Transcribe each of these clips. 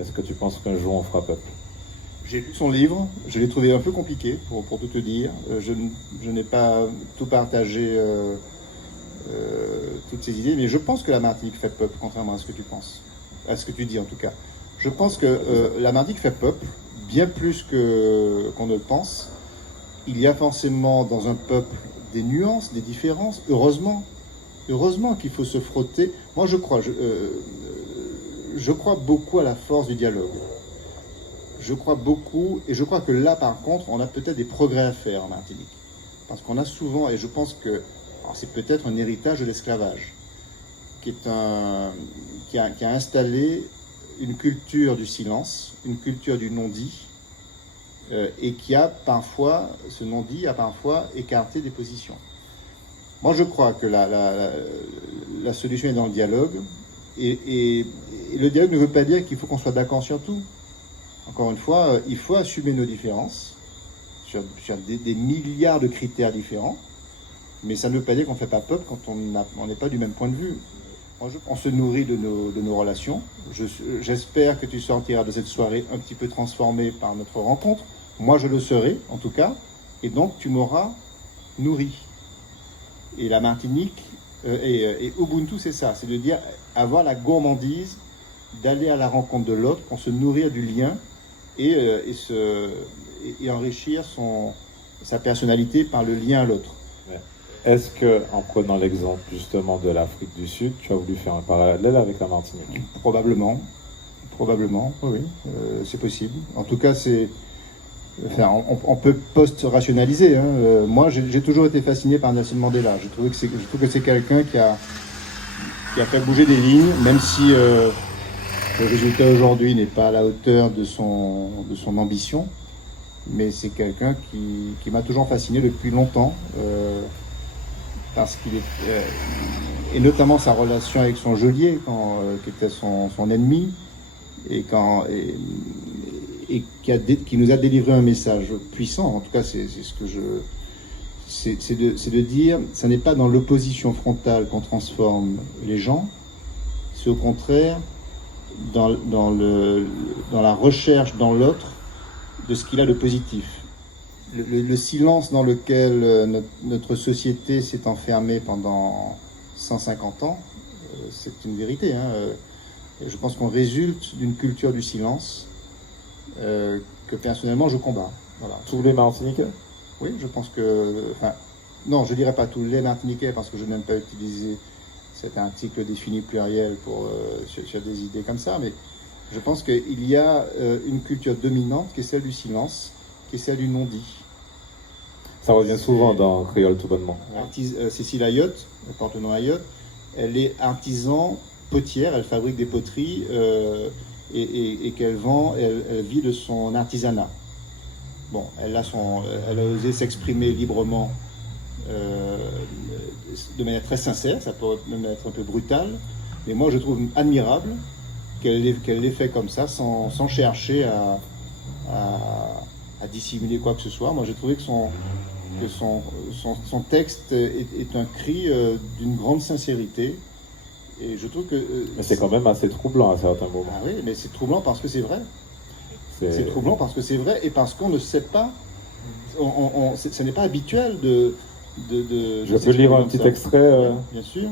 Est-ce que tu penses qu'un jour on fera peuple? J'ai lu son livre, je l'ai trouvé un peu compliqué, pour tout te dire. Je n'ai pas tout partagé, toutes ces idées, mais je pense que la Martinique fait peuple, contrairement à ce que tu penses, à ce que tu dis en tout cas. Je pense que la Martinique fait peuple, bien plus qu'on ne le pense. Il y a forcément dans un peuple des nuances, des différences, heureusement. Heureusement qu'il faut se frotter. Moi, je crois beaucoup à la force du dialogue. Je crois beaucoup, et je crois que là, par contre, on a peut-être des progrès à faire en Martinique. Parce qu'on a souvent, et je pense que c'est peut-être un héritage de l'esclavage, qui a installé une culture du silence, une culture du non-dit, et qui a parfois, ce non-dit a parfois écarté des positions. Moi, je crois que la solution est dans le dialogue, et le dialogue ne veut pas dire qu'il faut qu'on soit d'accord sur tout. Encore une fois, il faut assumer nos différences sur des milliards de critères différents, mais ça ne veut pas dire qu'on ne fait pas peuple quand on n'est pas du même point de vue. On se nourrit de nos relations. J'espère que tu sortiras de cette soirée un petit peu transformé par notre rencontre. Moi, je le serai, en tout cas, et donc tu m'auras nourri. Et la Martinique et Ubuntu, c'est ça, c'est de dire avoir la gourmandise d'aller à la rencontre de l'autre pour se nourrir du lien et enrichir sa personnalité par le lien à l'autre. Ouais. Est-ce que, en prenant l'exemple justement de l'Afrique du Sud, tu as voulu faire un parallèle avec la Martinique? Probablement, oui, c'est possible. En tout cas, on peut post-rationaliser. Hein. Moi, j'ai toujours été fasciné par Nelson Mandela. Je trouve que c'est quelqu'un qui a fait bouger des lignes, même si le résultat aujourd'hui n'est pas à la hauteur de son ambition. Mais c'est quelqu'un qui m'a toujours fasciné depuis longtemps, parce qu'il est, et notamment sa relation avec son geôlier, qui était son ennemi, et qui nous a délivré un message puissant. En tout cas, c'est de dire, ça n'est pas dans l'opposition frontale qu'on transforme les gens, c'est au contraire dans la recherche dans l'autre de ce qu'il a de positif. Le silence dans lequel notre société s'est enfermée pendant 150 ans, c'est une vérité. Hein. Je pense qu'on résulte d'une culture du silence que personnellement je combats. Voilà. Tous les Martiniquais? Oui, je pense que... Enfin, non, je ne dirais pas tous les Martiniquais parce que je n'aime pas utiliser cet article défini pluriel sur des idées comme ça, mais je pense qu'il y a une culture dominante qui est celle du silence, qui est celle du non-dit. Ça revient souvent dans Créole tout bonnement. Cécile Ayotte, appartenant à Ayotte, elle est artisan potière, elle fabrique des poteries et qu'elle vend, elle vit de son artisanat. Bon, elle a osé s'exprimer librement de manière très sincère, ça peut même être un peu brutal, mais moi je trouve admirable qu'elle l'ait fait comme ça, sans chercher à dissimuler quoi que ce soit. Moi j'ai trouvé que son texte est un cri d'une grande sincérité. Et je trouve que... mais c'est quand même assez troublant à certains moments. Ah oui, mais c'est troublant parce que c'est vrai. C'est troublant parce que c'est vrai et parce qu'on ne sait pas... ce n'est pas habituel de je peux lire un petit extrait Bien sûr.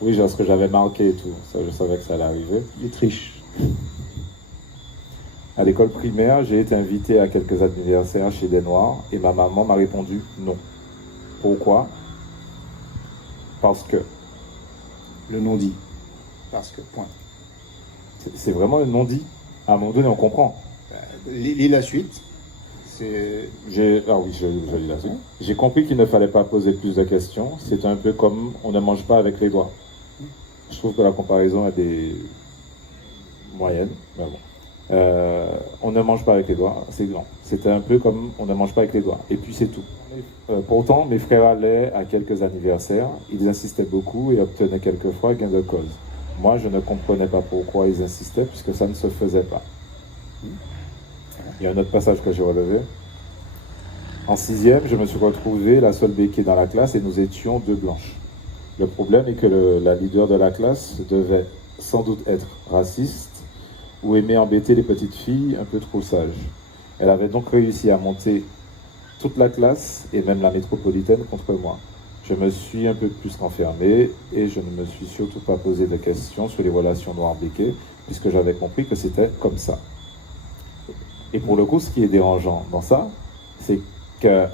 Oui, parce que j'avais marqué et tout. Ça, je savais que ça allait arriver. Il triche. À l'école primaire, j'ai été invité à quelques anniversaires chez des Noirs et ma maman m'a répondu non. Pourquoi? Parce que... Le non-dit. Parce que, point. C'est vraiment le non-dit. À un moment donné, on comprend. Lis la suite. Ah oui, je lis la suite. J'ai compris qu'il ne fallait pas poser plus de questions. C'est un peu comme on ne mange pas avec les doigts. Je trouve que la comparaison est moyenne, mais bon. On ne mange pas avec les doigts, c'est non. C'était un peu comme on ne mange pas avec les doigts. Et puis c'est tout. Pourtant, mes frères allaient à quelques anniversaires. Ils insistaient beaucoup et obtenaient quelquefois gain de cause. Moi, je ne comprenais pas pourquoi ils insistaient, puisque ça ne se faisait pas. Il y a un autre passage que j'ai relevé. En 6e, je me suis retrouvé la seule béquille dans la classe et nous étions 2 blanches. Le problème est que la leader de la classe devait sans doute être raciste ou aimait embêter les petites filles un peu trop sages. Elle avait donc réussi à monter toute la classe et même la métropolitaine contre moi. Je me suis un peu plus renfermé et je ne me suis surtout pas posé de questions sur les relations noires-béquées puisque j'avais compris que c'était comme ça. Et pour le coup, ce qui est dérangeant dans ça, c'est que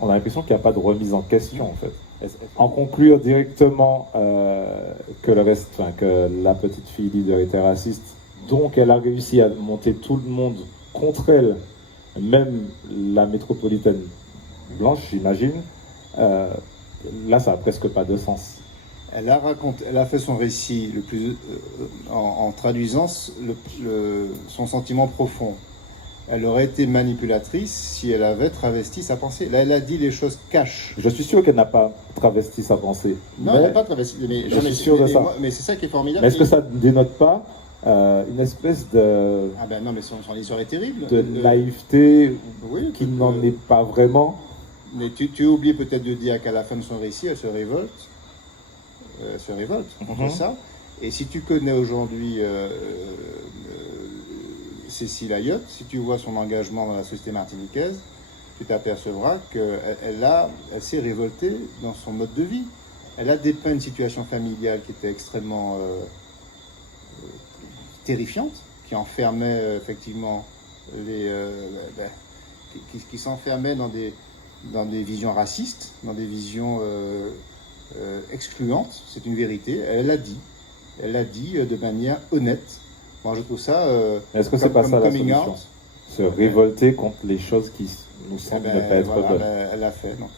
on a l'impression qu'il n'y a pas de remise en question en fait. En conclure directement que le reste, enfin que la petite fille leader était raciste, donc elle a réussi à monter tout le monde contre elle, même la métropolitaine blanche, j'imagine. Là, ça n'a presque pas de sens. Elle a fait son récit le plus, en traduisant son sentiment profond. Elle aurait été manipulatrice si elle avait travesti sa pensée. Là, elle a dit les choses cash. Je suis sûr qu'elle n'a pas travesti sa pensée. Non, elle n'a pas travesti. Mais je suis sûr de ça. Mais c'est ça qui est formidable. Mais est-ce que ça ne dénote pas une espèce de... Ah ben non, mais son histoire est terrible. De naïveté qui n'en est pas vraiment. Mais tu as oublié peut-être de dire qu'à la fin de son récit, elle se révolte. Contre ça. Et si tu connais aujourd'hui Cécile Ayotte, si tu vois son engagement dans la société martiniquaise, tu t'apercevras qu'elle s'est révoltée dans son mode de vie. Elle a dépeint une situation familiale qui était extrêmement terrifiante, qui enfermait effectivement qui s'enfermait dans des visions racistes, dans des visions excluantes. C'est une vérité. Elle l'a dit de manière honnête. Moi, je trouve ça. Est-ce que c'est pas ça la solution? Se révolter contre les choses qui nous semblent ne pas être bonnes. Elle l'a fait. Donc,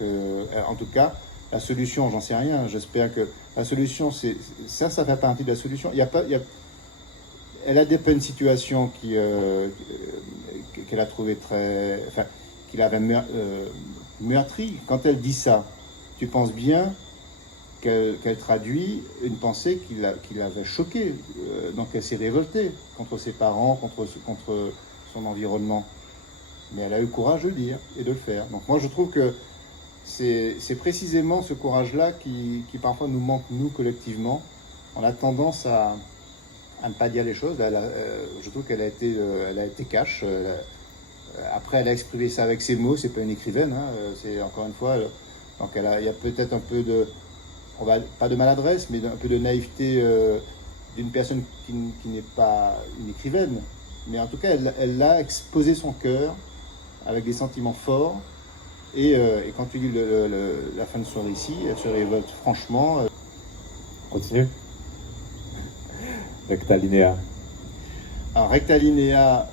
en tout cas, la solution, j'en sais rien. J'espère que la solution, c'est ça fait partie de la solution. Elle a dépeint une situation qu'elle a trouvée très, enfin, qu'il avait meurtri. Quand elle dit ça, tu penses bien qu'elle traduit une pensée qui l'avait choquée. Donc elle s'est révoltée contre ses parents, contre son environnement. Mais elle a eu le courage de le dire et de le faire. Donc moi je trouve que c'est précisément ce courage-là qui parfois nous manque, nous, collectivement. On a tendance à ne pas dire les choses. Je trouve qu'elle a été cash. Après, elle a exprimé ça avec ses mots. C'est pas une écrivaine. C'est encore une fois. Donc il y a peut-être un peu de... pas de maladresse, mais un peu de naïveté d'une personne qui n'est pas une écrivaine. Mais en tout cas, elle a exposé son cœur avec des sentiments forts. Et quand tu lis la fin de son récit, elle se révolte franchement. Continue. Rectalinéa. Alors, Rectalinéa,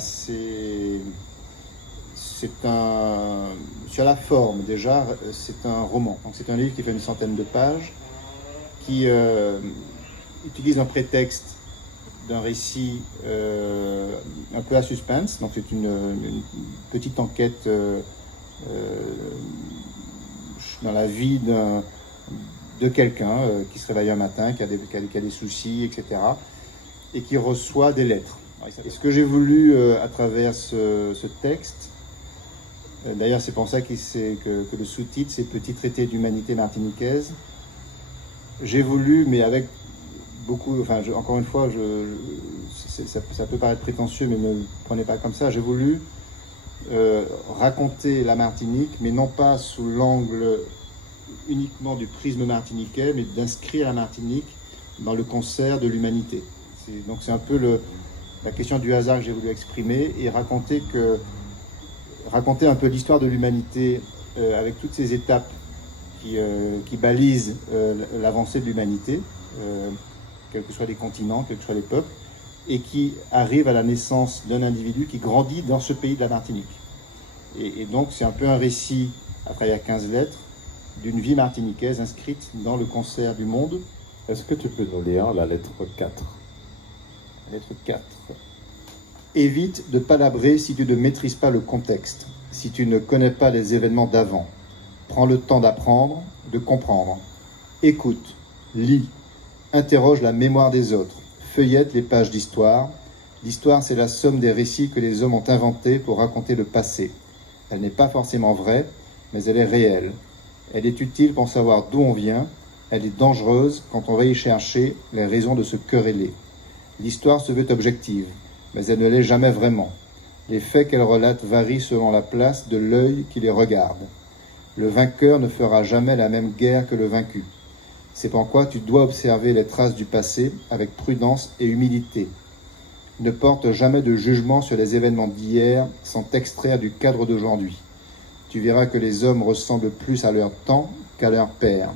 c'est un... Sur la forme, déjà, c'est un roman. Donc, c'est un livre qui fait une centaine de pages, qui utilise un prétexte d'un récit un peu à suspense. Donc, c'est une petite enquête dans la vie de quelqu'un qui se réveille un matin, qui a des soucis, etc., et qui reçoit des lettres. Et ce que j'ai voulu à travers ce texte, d'ailleurs, c'est pour ça que le sous-titre, c'est Petit traité d'humanité martiniquaise. J'ai voulu, mais avec beaucoup... Enfin, encore une fois, ça peut paraître prétentieux, mais ne le prenez pas comme ça. J'ai voulu raconter la Martinique, mais non pas sous l'angle uniquement du prisme martiniquais, mais d'inscrire la Martinique dans le concert de l'humanité. Donc c'est un peu la question du hasard que j'ai voulu exprimer et raconter un peu l'histoire de l'humanité avec toutes ces étapes qui balisent l'avancée de l'humanité, quels que soient les continents, quels que soient les peuples, et qui arrivent à la naissance d'un individu qui grandit dans ce pays de la Martinique. Et donc c'est un peu un récit, à travers 15 lettres, d'une vie martiniquaise inscrite dans le concert du monde. Est-ce que tu peux nous lire la lettre 4? Lettre 4. Évite de palabrer si tu ne maîtrises pas le contexte, si tu ne connais pas les événements d'avant. Prends le temps d'apprendre, de comprendre. Écoute, lis, interroge la mémoire des autres, feuillette les pages d'histoire. L'histoire, c'est la somme des récits que les hommes ont inventés pour raconter le passé. Elle n'est pas forcément vraie, mais elle est réelle. Elle est utile pour savoir d'où on vient. Elle est dangereuse quand on va y chercher les raisons de se quereller. L'histoire se veut objective, mais elle ne l'est jamais vraiment. Les faits qu'elle relate varient selon la place de l'œil qui les regarde. Le vainqueur ne fera jamais la même guerre que le vaincu. C'est pourquoi tu dois observer les traces du passé avec prudence et humilité. Ne porte jamais de jugement sur les événements d'hier sans t'extraire du cadre d'aujourd'hui. Tu verras que les hommes ressemblent plus à leur temps qu'à leur père.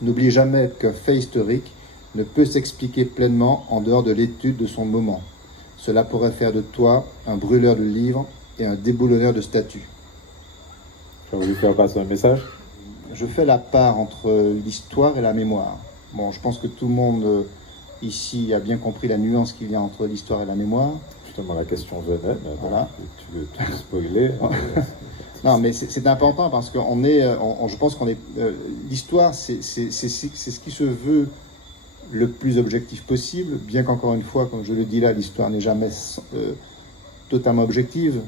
N'oublie jamais qu'un fait historique ne peut s'expliquer pleinement en dehors de l'étude de son moment. Cela pourrait faire de toi un brûleur de livres et un déboulonneur de statues. Tu as voulu faire passer un message? Je fais la part entre l'histoire et la mémoire. Bon, je pense que tout le monde ici a bien compris la nuance qu'il y a entre l'histoire et la mémoire. Justement, la question venait, mais voilà. Tu veux tout spoiler. Non, mais c'est important parce que je pense qu'on est... l'histoire, c'est ce qui se veut le plus objectif possible, bien qu'encore une fois, comme je le dis là, l'histoire n'est jamais totalement objective.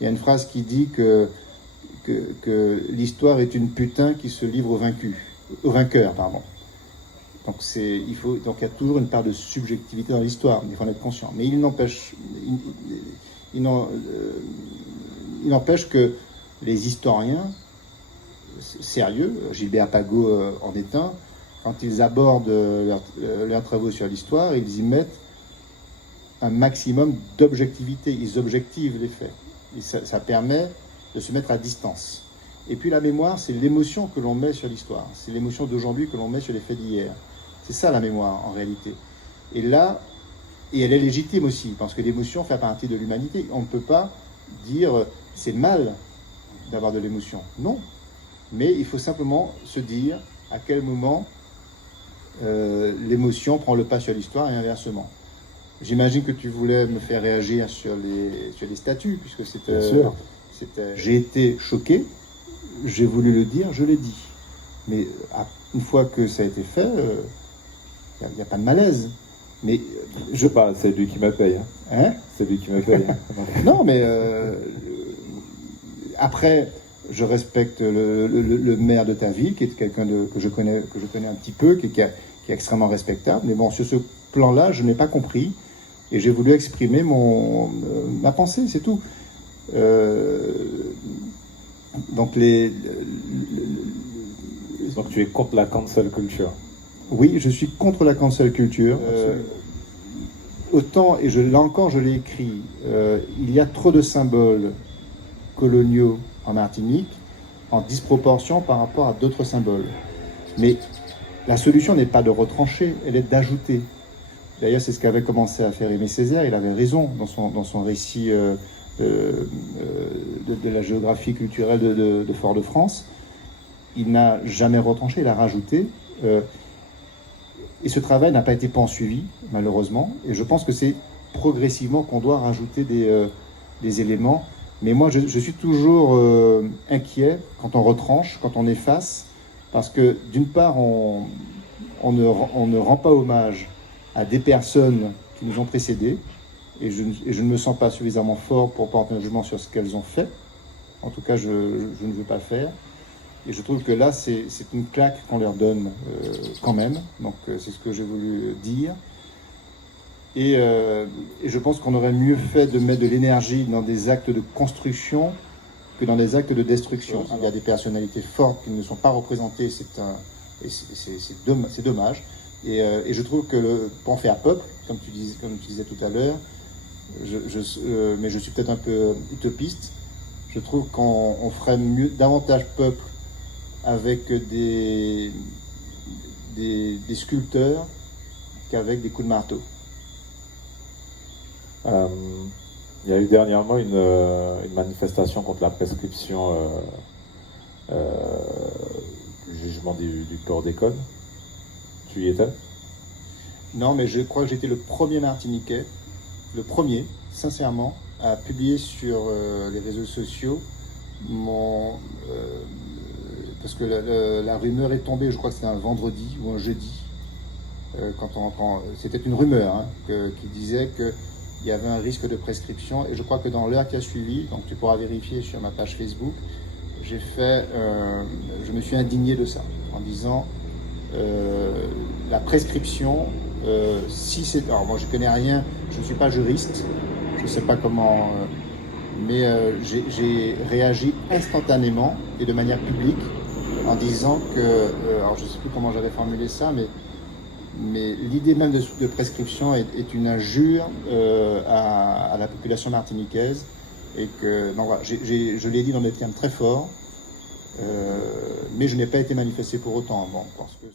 Il y a une phrase qui dit que l'histoire est une putain qui se livre au vainqueur, pardon. Donc il y a toujours une part de subjectivité dans l'histoire, il faut en être conscient. Mais il n'empêche que les historiens sérieux, Gilbert Pagot en est un, quand ils abordent leurs travaux sur l'histoire, ils y mettent un maximum d'objectivité, ils objectivent les faits. Et ça permet de se mettre à distance. Et puis la mémoire, c'est l'émotion que l'on met sur l'histoire. C'est l'émotion d'aujourd'hui que l'on met sur les faits d'hier. C'est ça la mémoire en réalité. Et elle est légitime aussi, parce que l'émotion fait partie de l'humanité. On ne peut pas dire c'est mal d'avoir de l'émotion. Non. Mais il faut simplement se dire à quel moment l'émotion prend le pas sur l'histoire et inversement. J'imagine que tu voulais me faire réagir sur les statuts, puisque c'était... J'ai été choqué, j'ai voulu le dire, je l'ai dit. Mais une fois que ça a été fait, il n'y a pas de malaise. Mais je sais pas, c'est lui qui me paye. Hein? C'est lui qui me paye. Non, mais après, je respecte le maire de ta ville, qui est quelqu'un que je connais un petit peu, qui est extrêmement respectable. Mais bon, sur ce plan-là, je n'ai pas compris. Et j'ai voulu exprimer ma pensée, c'est tout. Donc tu es contre la cancel culture? Oui, je suis contre la cancel culture. Autant, et là encore je l'ai écrit, il y a trop de symboles coloniaux en Martinique en disproportion par rapport à d'autres symboles. Mais la solution n'est pas de retrancher, elle est d'ajouter. D'ailleurs, c'est ce qu'avait commencé à faire Aimé Césaire. Il avait raison dans son récit de la géographie culturelle de Fort-de-France. Il n'a jamais retranché, il a rajouté. Et ce travail n'a pas été poursuivi, malheureusement. Et je pense que c'est progressivement qu'on doit rajouter des éléments. Mais moi, je suis toujours inquiet quand on retranche, quand on efface, parce que d'une part, on ne rend pas hommage à des personnes qui nous ont précédés, et je ne me sens pas suffisamment fort pour porter un jugement sur ce qu'elles ont fait. En tout cas, je ne veux pas le faire. Et je trouve que là, c'est une claque qu'on leur donne quand même. Donc, c'est ce que j'ai voulu dire. Et je pense qu'on aurait mieux fait de mettre de l'énergie dans des actes de construction que dans des actes de destruction. Il y a des personnalités fortes qui ne sont pas représentées, c'est dommage. Et je trouve que pour en faire peuple, comme tu disais tout à l'heure, mais je suis peut-être un peu utopiste, je trouve qu'on ferait davantage peuple avec des sculpteurs qu'avec des coups de marteau. Il y a eu dernièrement une manifestation contre la prescription du jugement du chlordécone. Tu y étais? Non, mais je crois que j'étais le premier Martiniquais, le premier, sincèrement, à publier sur les réseaux sociaux parce que la rumeur est tombée, je crois que c'était un vendredi ou un jeudi, c'était une rumeur qui disait qu'il y avait un risque de prescription, et je crois que dans l'heure qui a suivi, donc tu pourras vérifier sur ma page Facebook, je me suis indigné de ça, en disant la prescription, si c'est... Alors moi je connais rien, je ne suis pas juriste, je ne sais pas comment... mais j'ai réagi instantanément et de manière publique en disant que... alors je ne sais plus comment j'avais formulé ça, mais l'idée même de prescription est une injure à la population martiniquaise. Et que, donc voilà, je l'ai dit dans des termes très forts, mais je n'ai pas été manifesté pour autant. Bon, parce que